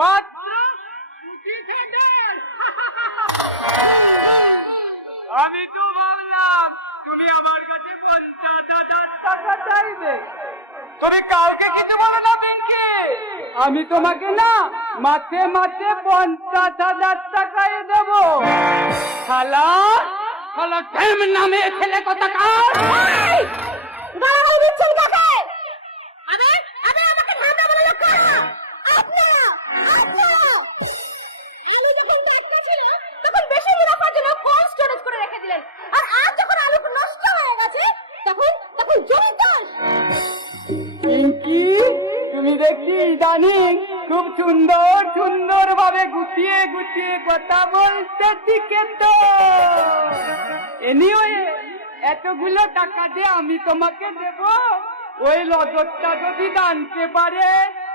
মাত্র 25,000। আমি তো ভাবলাম তুমি আমার কাছে 50,000 টাকা চাইবে। তুমি কাউকে কিছু বলো না পিঙ্কি। আমি তোমাকে না মাসে মাসে 50,000 টাকাই দেব। খালা খালা টেম নামে ছেলে কথা কার গালাগালি দিচ্ছেন কাকে? আবে আবে আমাকে ধাঁধা বলে লোক কারা? আপনারা আপনারা। আলু যখন টাটকা ছিল তখন বেশি মুনাফার জন্য কোল্ড স্টোরেজ করে রেখে দিলেন, আর আজ যখন আলু নষ্ট হয়ে গেছে তখন তখন জমির দোষ। পিঙ্কি তুমি দেখি ইদানিং খুব সুন্দর সুন্দর ভাবে গুছিয়ে গুছিয়ে কথা বলতে শিখে তো। এনিওয়ে এতগুলো টাকা দিয়ে আমি তোমাকে দেব। ওই রজতটা যদি জানতে পারে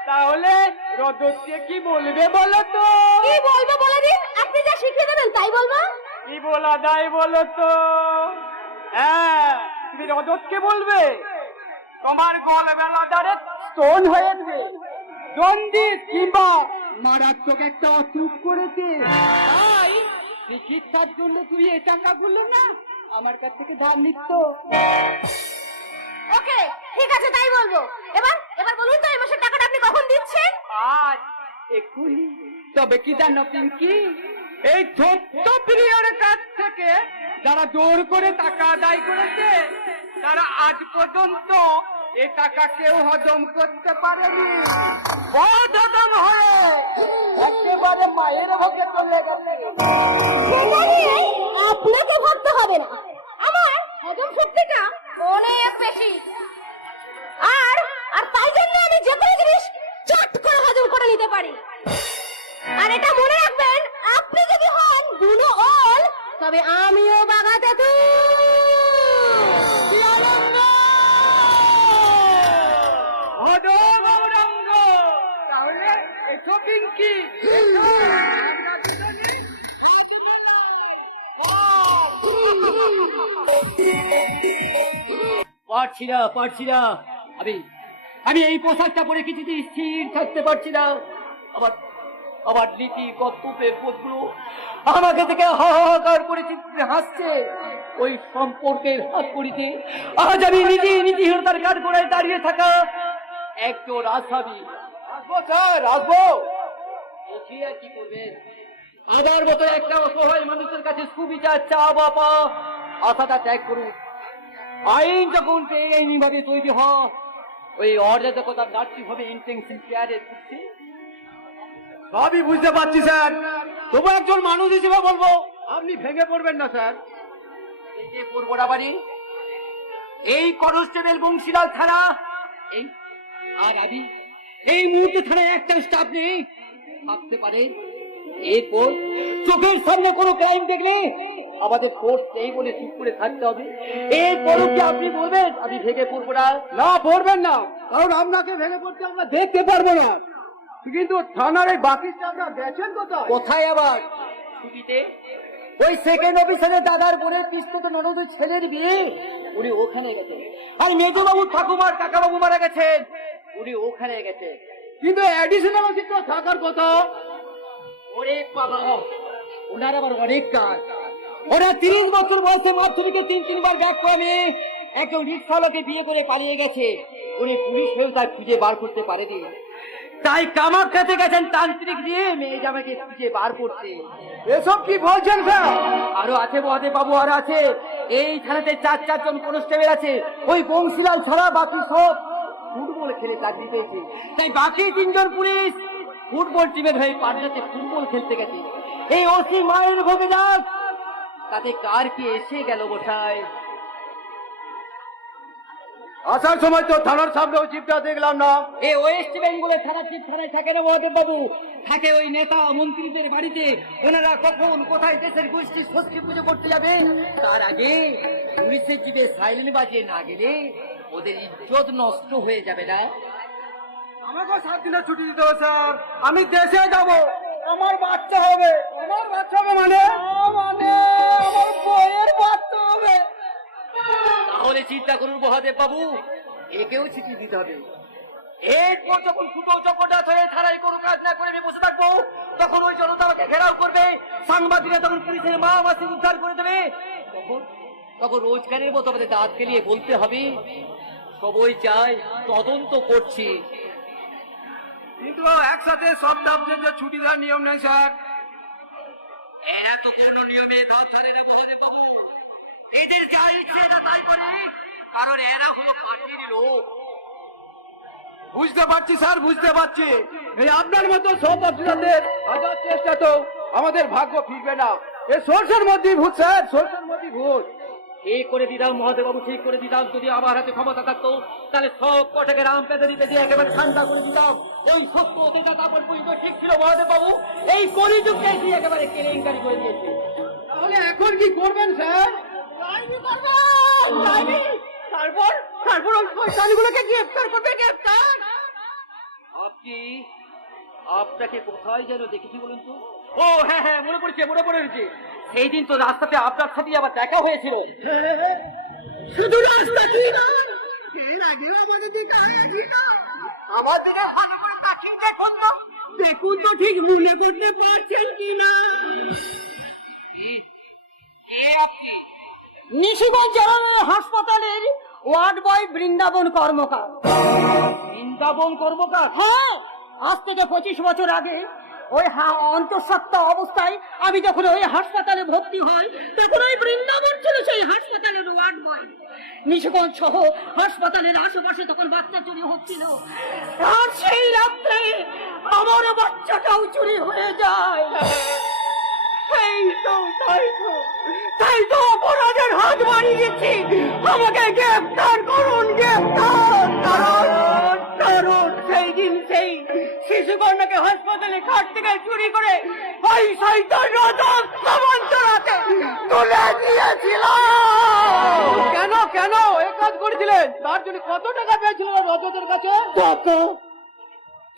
তাহলে রজতকে কি বলবে বলো তো? কি বলবো বলে দিন, আপনি যা শিখিয়ে দেবেন তাই বলবো। কি বলা যায় বলো তো? হ্যাঁ তুমি রজতকে বলবে তোমার গলবেলাদারে স্টোন হয়েছে, জন্ডিস কিংবা মারাত্মক একটা অসুখ করেছে, তাই চিকিৎসার জন্য তুই এই টাকাগুলো না আমার কাছ থেকে ধার নিচ্ছ। ওকে ঠিক আছে তাই বলবো। এবার এবার বলুন তো এই মাসের টাকাটা আপনি কখন দিচ্ছেন? আজ এক্ষুনি। তবে কি জানো পিঙ্কি, এই ছোট্ট প্রিয়র কাছ থেকে যারা জোর করে টাকা আদায় করেছে তারা আজ পর্যন্ত এই টাকা কেউ হজম করতে পারেনি। বহুত হজম হয়ে একেবারে মায়ের ভোগে চলে গেছে। আপনাকে ভাবতে হবে না, আমার হজম শক্তিটা অনেক বেশি, আর আর তাই জন্য আমি যে কোনো জিনিস চট করে হজম করে নিতে পারি। আর এটা মনে রাখবেন, আপনি যদি হন বুনো ওল তবে আমিও বাগাতে তু। গৌরাঙ্গ তাহলে এসো পিঙ্কি এসো। পারছি না আমি এই পোশাকটা পরে কিছুতেই স্থির থাকতে পারছি না। আবার আবার নীতি কর্তব্যের বোধগুলো আমাকে থেকে হাহাকার করে হাসছে। ওই সম্পর্কের হাত করিতে আজ আমি নীতিহীনতার কাঠগড়ায় দাঁড়িয়ে থাকা একজন আসামি। আসবো স্যার আসবো। আর কি করবেন? আমার মতো একটা অসহায় মানুষের কাছে সুবিচার চা বাবা আশাটা ত্যাগ করুন। আইন যখন এইভাবে তৈরি হয়, ওই অরাজকতার নাট্যিক ভাবে ইন্টেনশন চেয়ারে ছুটছে। সবই বুঝতে পারছি স্যার, তবু একজন মানুষ হিসেবে বলবো আপনি ভেঙে পড়বেন না স্যার। এই যে পূর্বরাবাড়ি, এই কনস্টেবল বংশীলাল থানা, এই আর আমি এই মুহূর্তে থানায় একটা স্টাফ নেই। ভাবতে পারেন এরপর চোখের সামনে কোনো ক্রাইম দেখলে আমাদের ফোর্স নেই বলে চুপ করে থাকতে হবে? এরপরও কি আপনি বলবেন আমি ভেঙে পড়বো না? না পড়বেন না, কারণ আপনাকে ভেঙে পড়তে আমরা দেখতে পারবো না। কিন্তু থানার এই বাকি স্টাফরা গেছেন কোথায়? কোথায় আবার? ছুটিতে। ওই সেকেন্ড অফিসারের দাদার বোনের পিস্ততে ননদের ছেলের বিয়ে, উনি ওখানে গেছেন। আর মেজবাবু ঠাকুমার কাকাবাবু মারা গেছেন, উনি ওখানে গেছেন। কিন্তু অ্যাডিশনাল অফিস তো থাকার কথা। ওরে বাবা, ওনার আবার অনেক কাজ। ওরা 30 বছর বয়সে মাধ্যমিকে 3-3বার ব্যাক করে একজন রিক্সাওয়ালাকে বিয়ে করে পালিয়ে গেছে। উনি পুলিশ হয়েও তার খুঁজে বার করতে পারেনি, তাই কামাখ্যাতে গেছেন তান্ত্রিক দিয়ে মেয়ে জামাইকে খুঁজে বার করতে। এসব কি বলছেন স্যার? আরো আছে মহাদেব বাবু, আর আছে। এই থানাতে 4-4 জন কনস্টেবল আছে। ওই বংশীলাল ছাড়া বাকি সব ফুটবল খেলে চাকরি পেয়েছে, তাই বাকি 3 জন পুলিশ ফুটবল টিমের হয়ে পাটনাতে ফুটবল খেলতে গেছে। এই ওসি মায়ের ভোগে যাক, তাতে কার কি এসে গেল বসায়। আসার সময় তো থানার সামনে ওই জিপটা দেখলাম না। এই ওয়েস্ট বেঙ্গলের থানার জিপ থানায় থাকে না মহাদেব বাবু, থাকে ওই নেতা মন্ত্রীদের বাড়িতে। ওনারা কখন কোথায় দেশের গোষ্ঠী ষষ্ঠী পুজো করতে যাবেন, তার আগে পুলিশের জিপে সাইলেন্ট বাজিয়ে না গেলে ওদের ইজ্জত নষ্ট হয়ে যাবে না। আমাকে 7 দিনের ছুটি দিতে হবে স্যার, আমি দেশে যাব। আমার বাচ্চা হবে। আমার বাচ্চা হবে মানে আমার বইয়ের বাচ্চা হবে। তাহলে চিন্তা করুন মহাদেব বাবু, একেও ছুটি দিতে হবে। এরপর যখন ফুটো চকটা ধরে থানায় কোনো কাজ না করে বসে যখন ওই জনতা আমাকে ঘেরাও করবে, সাংবাদিকরা তখন পুলিশের মা মাসি উদ্ধার করে দেবে, তখন তখন রোজগারের মতো আমাদের দাঁত কেলিয়ে বলতে হবে সবাই চায় তদন্ত করছি। কিন্তু একসাথে সব দপ্তরে ছুটি দেওয়ার নিয়ম নেই স্যার। এরা তো কোন নিয়মে ধার ধারে না মহাদেব বাবু, এদের যা ইচ্ছে এরা তাই করে, কারণ এরা হলো পার্টির লোক। বুঝতে পারছি স্যার, বুঝতে পারছি। এই আপনার মতো সব অফিসারদের হাজার চেষ্টা তো আমাদের ভাগ্য ফিরবে না। এই সোর্সের মধ্যেই ভূত স্যার, সোর্সের মধ্যেই ভূত। ঠিক করে দিতাম মহাদেব বাবু, ঠিক করে দিতাম। যদি আমার হাতে ক্ষমতা থাকতো তাহলে সব কটাকে রাম পেতে দিতে দিয়ে একেবারে ঠান্ডা করে দিতাম। ওই সত্য যেটা তারপর পর্যন্ত ঠিক ছিল মহাদেব বাবু, এই কলিযুগকে দিয়ে একেবারে কেলেঙ্কারি করে দিয়েছে। তাহলে এখন কি করবেন স্যার? তারপর তারপর ওই শয়তানগুলোকে গ্রেফতার করবে, গ্রেফতার। আপনি আপনাকে কোথায় যেন দেখেছি বলুন তো? ও হ্যাঁ হ্যাঁ, মনে পড়েছে। সেই দিন তো রাস্তাতে আপনার সাথে আবার দেখা হয়েছিল। শুধু রাস্তা কি না, এর আগেও আমাদের দেখা হয়েছিল। আমার দিকে ভালো করে তাকিয়ে দেখুন তো। দেখুন তো ঠিক মনে করতে পারছেন কি না? নিশিগঞ্জ জেনারেল হাসপাতালের ওয়ার্ড বয় বৃন্দাবন কর্মকার। বৃন্দাবন কর্মকার? হ্যাঁ, আজ থেকে 25 বছর আগে ওই অন্তঃসত্ত্বা অবস্থায় আমি যখন ওই হাসপাতালে ভর্তি হই, তখন ওই বৃন্দাবন ছিল সেই হাসপাতালের ওয়ার্ড বয়। নিশিগঞ্জ সহ হাসপাতালের আশেপাশে তখন বাচ্চা চুরি হচ্ছিল, আর সেই রাত্রে আমার বাচ্চাটাও চুরি হয়ে যায়। তাই তো অপরাধের হাত বাড়িয়ে দিচ্ছি। আমাকে গ্রেফতার করুন, গ্রেফতার। কারণ সেই দিন সেই শিশুকন্যাকে হাসপাতালে খাট থেকে চুরি করে ওই শয়তান রজত সামন্তরাতে তুলে দিয়েছিলাম। কেন কেন এই কাজ করেছিলেন? তার জন্য কত টাকা পেয়েছিল রজতের কাছে?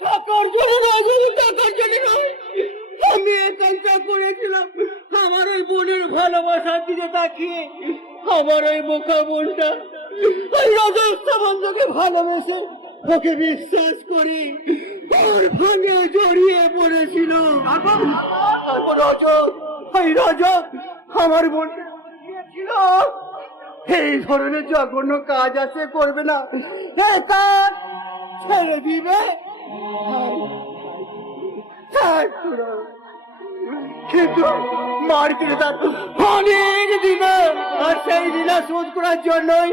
টাকার জন্য নয়, টাকার জন্য নয়। আমি এই কাজটা করেছিলাম আমার ওই বোনের ভালোবাসার দিকে তাকিয়ে। আমার ওই বোকা বোনটা ওই রজত সামন্তকে ভালোবেসে ওকে বিশ্বাস করি ওর সঙ্গে জড়িয়ে পড়েছিল। তারপর রজত আমার বোনকে ছিল এই ধরনের জঘন্য কাজ আছে করবে না, এই কাজ ছেড়ে দিবে। কিন্তু মার্কেটে তার অনেক দিবে, আর সেই দিনা শোধ করার জন্যই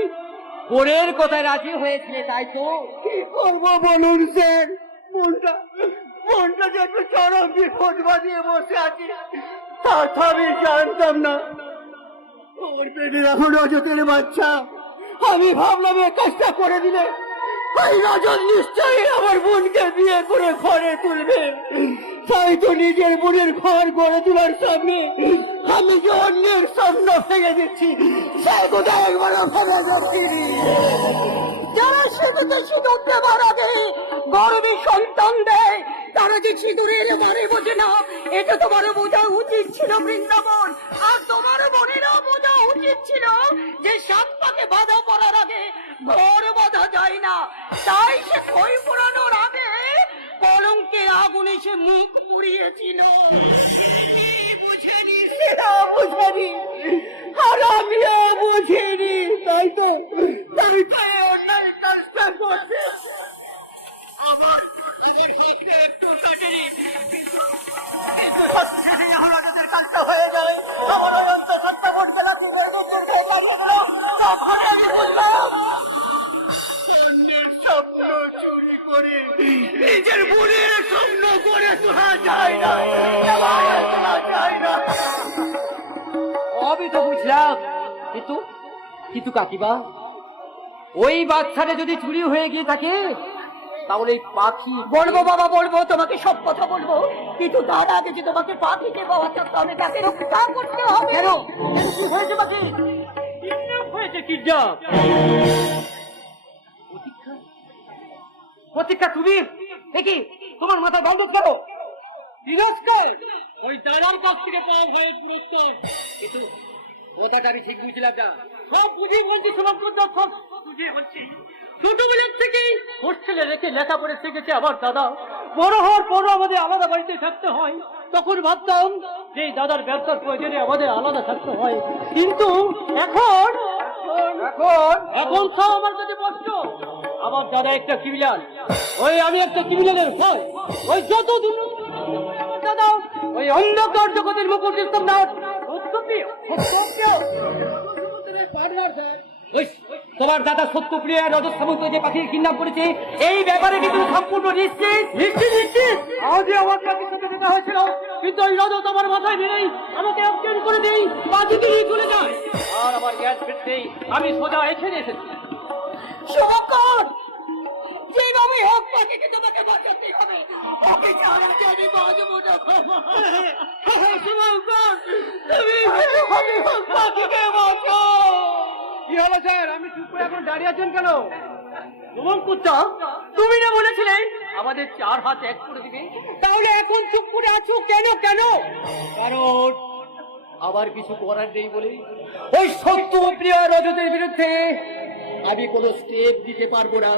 বোনের কথায় রাজি হয়েছিলে, তাই তো? কি করবো বলুন স্যার? মনটা যে একটু চরম বিপদ বাঁধিয়ে বসে আছে, তা তো আমি জানতাম না। ওর পেটে এখন রজতের বাচ্চা। আমি ভাবলাম এই কাজটা করে দিলে ওই রজত নিশ্চয়ই আমার বোনকে বিয়ে করে ঘরে তুলবে। তাই তো নিজের বোনের ঘর গড়ে তোলার সামনে আমি যে অন্যের স্বপ্ন ভেঙে দিচ্ছি, সেই কথা একবারও ভেবে দেখিনি। যারা সেদিকে সিঁদুর দেবার আগে গর্বে সন্তান দেয়, তারা যে সিঁদুরের মানে বোঝে না, এটা তোমার বোঝা উচিত ছিল বৃন্দাবন। আর তোমার বোনেরও বোঝা উচিত ছিল যে সাত পাকে বাধা পড়ার আগে ঘর বাঁধা যায় না। তাই সে খই পোড়ানোর আগে কলঙ্কের আগুনে সে মুখ পুড়িয়েছিল। বুঝেনি, সেটা বুঝেনি, আর আমিও বুঝিনি। তাই তো অন্যায় কাজটা করছে। আমার স্বপ্নে একটু কাটেনি, কিন্তু সত্যি আমাদের কাজটা হয়ে যায়। আমার ওই অন্তঃসত্ত্বা করতে লাগি তখন আমি বুঝলাম অন্যের স্বপ্ন চুরি করে নিজের বোনের স্বপ্ন করে তোলা যায় না, তোলা যায় না। আমি তো বুঝলাম, কিন্তু কাকিমা, ওই বাচ্চাটা যদি চুরি হয়ে গিয়ে থাকে তাহলে এই পাখি। বলবো বাবা, বলবো, তোমাকে সব কথা বলবো, কিন্তু তার আগে যে তোমাকে পাখিকে পাওয়া থাকতে হবে, তাকে রক্ষা করতে হবে। কেন কি হয়েছে পাখি? হয়েছে কিডন্যাপ। প্রতীক্ষা তুমি দেখি তোমার মাথা বন্ধ করো। তিরস্কার ওই দাদার কাছ থেকে পাওয়া ভয়ের পুরস্কার। কিন্তু কথাটা আমি ঠিক বুঝলাম না। সব বুঝিয়ে বলছি, সব বুঝিয়ে বলছি। ছোটবেলার থেকেই হোস্টেলে রেখে লেখাপড়ে শিখেছে আমার দাদা। বড় হওয়ার পরও আমাদের আলাদা বাড়িতে থাকতে হয়। তখন ভাবতাম যে দাদার ব্যবসার প্রয়োজনে আমাদের আলাদা থাকতে হয়, কিন্তু এখন এখন এখন সব আমার কাছে কষ্ট। আমার দাদা একটা ক্রিমিনাল, ওই আমি একটা ক্রিমিনালের ভয়। ওই যত দূর আমার দাদা ওই অন্ধকার জগতের মুকুট ইসলাম না সত্যপ্রিয় ওই তোমার দাদা সত্যপ্রিয়া রজত সামন্ত যে পাখির কিডন্যাপ করেছে, এই ব্যাপারে কিন্তু সম্পূর্ণ নিশ্চিত। আজই আমার পাখির সাথে দেখা হয়েছিল, কিন্তু ওই রজত আমার মাথায় মেরেই আমাকে অজ্ঞান করে দেই, পাখি দিয়ে চলে যায়। আর আমার জ্ঞান ফিরতেই আমি সোজা এখানে এসেছি। শুভঙ্কর, যেভাবে হোক পাখিকে তোমাকে বাঁচাতে হবে। ওকে ছাড়া যে আমি বাঁচবো না। শুভঙ্কর, তুমি যেভাবে হোক পাখিকে বাঁচাও। কি হলো স্যার? আমি চুপ করে এখন দাঁড়িয়ে আছেন কেন? শুভঙ্করদা, তুমি না বলেছিলে আমাদের 4 হাত এক করে দিবে? তাহলে এখন চুপ করে আছো কেন? কারণ আবার কিছু করার নেই বলে ওই সত্যপ্রিয় রজতের বিরুদ্ধে আমি কোনো স্টেপ দিতে পারবো না।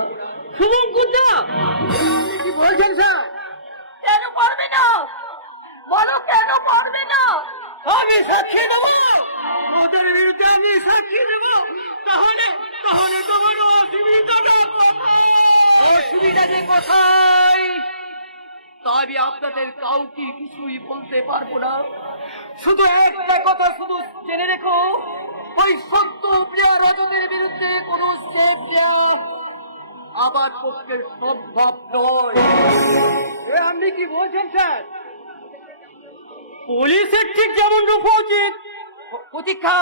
শুভঙ্করদা, কি বলছেন স্যার? কেন পারবে না? বলো কেন পারবে না? আমি সাক্ষী দেবো, ওদের বিরুদ্ধে আমি সাক্ষী দেবো। তাহলে তোমার অসুবিধা যে কোথায় তা আমি আপনাদের কাউকে কিছুই বলতে পারবো না। শুধু একটা কথা শুধু জেনে রেখো, ওই সত্যপ্রিয়া রজতের বিরুদ্ধে কোনো স্টেপ নেওয়া আমার পক্ষে সম্ভব নয়। এ আপনি কি বলছেন স্যার? পুলিশের ঠিক যেমন রূপ উচিত প্রতীক্ষা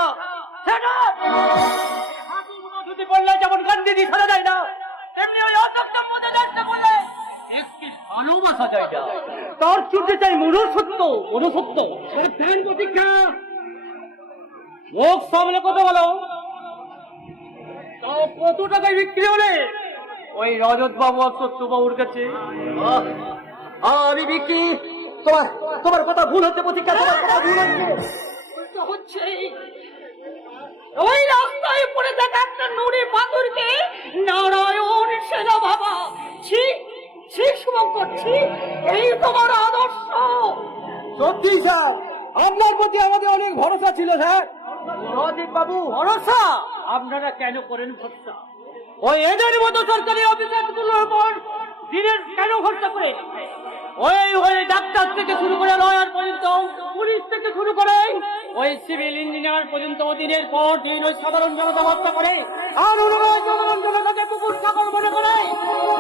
যদি বললে যেমন গান্ধী দিয়ে সারা যায় না, তেমনি ওই অসক্ষম মধ্যে যাচ্ছে বলে একটি ভালোবাসা যায় না। তার চুটে চাই মনুষ্যত্ব। প্রতীক্ষা মুখ সামনে কথা বলো। তাও কত টাকায় বিক্রি হলে ওই রজত বাবু আর সত্য বাবুর কাছে? আমি বিক্রি? তোমার কথা ভুল হচ্ছে প্রতীক্ষা, তোমার কথা ভুল হচ্ছে। ওই রাস্তায় পড়ে থাকা একটা নুড়ি পাথরকে নারায়ণ সেনা বাবা। শুভঙ্কর, এই তোমার আদর্শ? সত্যি স্যার, আপনার প্রতি আমাদের অনেক ভরসা ছিল স্যার। রজিত বাবু, ভরসা আপনারা কেন করেন ভরসা? ওই এদের মতো সরকারি অফিসারগুলোর উপর দিনের কেন ভরসা করে? ওই ডাক্তার থেকে শুরু করে লয়ার পর্যন্ত, পুলিশ থেকে শুরু করে ওই সিভিল ইঞ্জিনিয়ার পর্যন্ত দিনের পর দিন ওই সাধারণ জনতা ভরসা করে। আর ওই সাধারণ জনতাকে কুকুর ছাগল মনে করে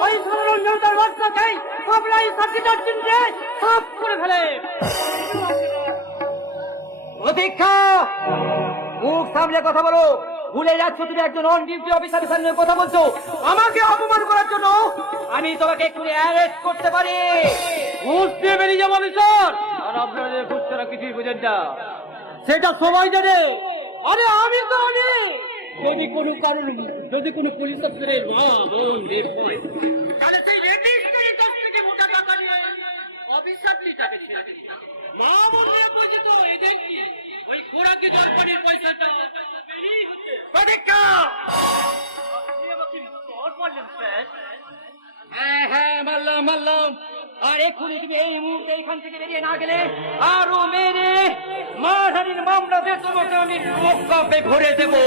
ওই সাধারণ জনতার ভরসা খাই সবরাই সার্কিটার চিনতে সাফ করে ফেলে। প্রতীক্ষা, মুখ সামলে কথা বলো। ভুলে যাচ্ছ তুমি একজন অন ডিউটি অফিসারের সামনে কথা বলছো। আমাকে অপমান করার জন্য আমি তোমাকে এক্ষুনি অ্যারেস্ট করতে পারি। বুঝতে বেরিয়ে যাবো অফিসার। আর আপনাদের বুঝতে কিছুই বুঝেন না, সেটা সবাই জানে। আরে আমি তো জানি। যদি কোনো পুলিশ অফিসারের মা বোন রেপ হয়, তাহলে সেই রেজিস্ট্রির কাছ থেকে মোটা টাকা নিয়ে অফিসারটি যাবে। মা বোন রেপ হয়েছে তো এদের কি ওই খোরাকি জলপানির পয়সাটা বেরিয়ে হচ্ছে। প্রতীক্ষা, হ্যাঁ মারলাম। আর এক্ষুনি তুমি এই মুহূর্তে এখান থেকে বেরিয়ে না গেলে আরো মেরে মারহানির মামলাতে তোমাকে আমি লোক ভরে দেবো।